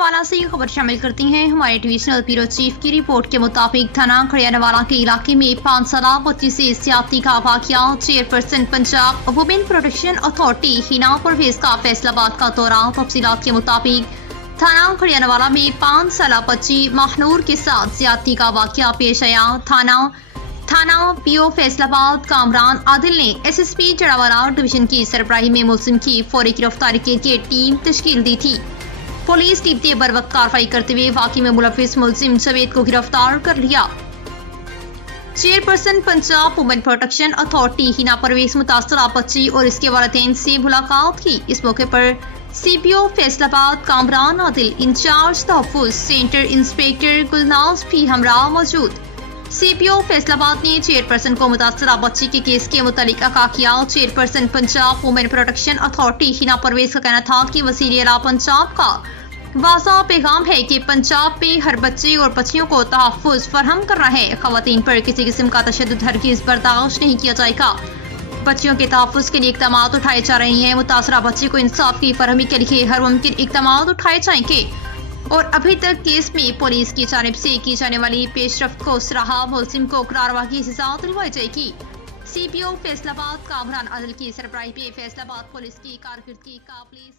खड़ियावाला से खबर शामिल करती हैं। हमारे डिविजनल ब्यूरो चीफ की रिपोर्ट के मुताबिक थाना खड़ियावाला के इलाके में 5 साला बच्ची से ज्यादती का वाकया। Chairperson Punjab women protection authority Hina Parvez का फैसलाबाद का दौरा। तफसीलात के मुताबिक थाना खड़ियावाला में 5 साला बच्ची महनूर के साथ ज्यादती का वाकया पेश आया। थाना पीओ फैसलाबाद कामरान आदिल ने एसएसपी जड़ावाला डिवीजन की सरबराही में मुलजिम की फौरी गिरफ्तारी के लिए टीम तश्कील दी थी। पुलिस टीम ने बर वक्त कार्रवाई करते हुए वाकई में मुलविस मुलजिम जवेद को गिरफ्तार कर लिया। Chairperson Punjab women protection authority Hina Parvez मुतासरा बच्ची और इसके वालिदैन से मुलाकात की। इस मौके पर सीपीओ फैसलाबाद कामरान आदिल, इंचार्ज तहफ़्फ़ुज़ सेंटर इंस्पेक्टर गुलनाज भी हमरा मौजूद। सीपीओ फैसलाबाद ने चेयरपर्सन को मुतासरा बच्ची के केस के मुतालिक आगाह किया। Chairperson Punjab women protection authority Hina Parvez का कहना था कि वज़ीर आला पंजाब का वाज़ा पैगाम है कि पंजाब में हर बच्चे और बच्चियों को तहफ़्फ़ुज़ फराहम करना है। ख़वातीन पर किसी किस्म का तशद्दुद हरगिज़ बर्दाश्त नहीं किया जाएगा। बच्चियों के तहफ़्फ़ुज़ के लिए इक़दाम उठाए जा रहे हैं। मुतासरा बच्ची को इंसाफ की फरहमी के लिए हर मुमकिन इक़दाम उठाए जाएंगे और अभी तक केस में पुलिस की जानिब से की जाने वाली पेशरफ्त को सराहा। मुलजिम को करारवाही की सज़ा दिलवाई जाएगी। सीपीओ फैसलाबाद कामरान आदिल की सरबराही में फैसलाबाद पुलिस की कारकर्दगी काबिल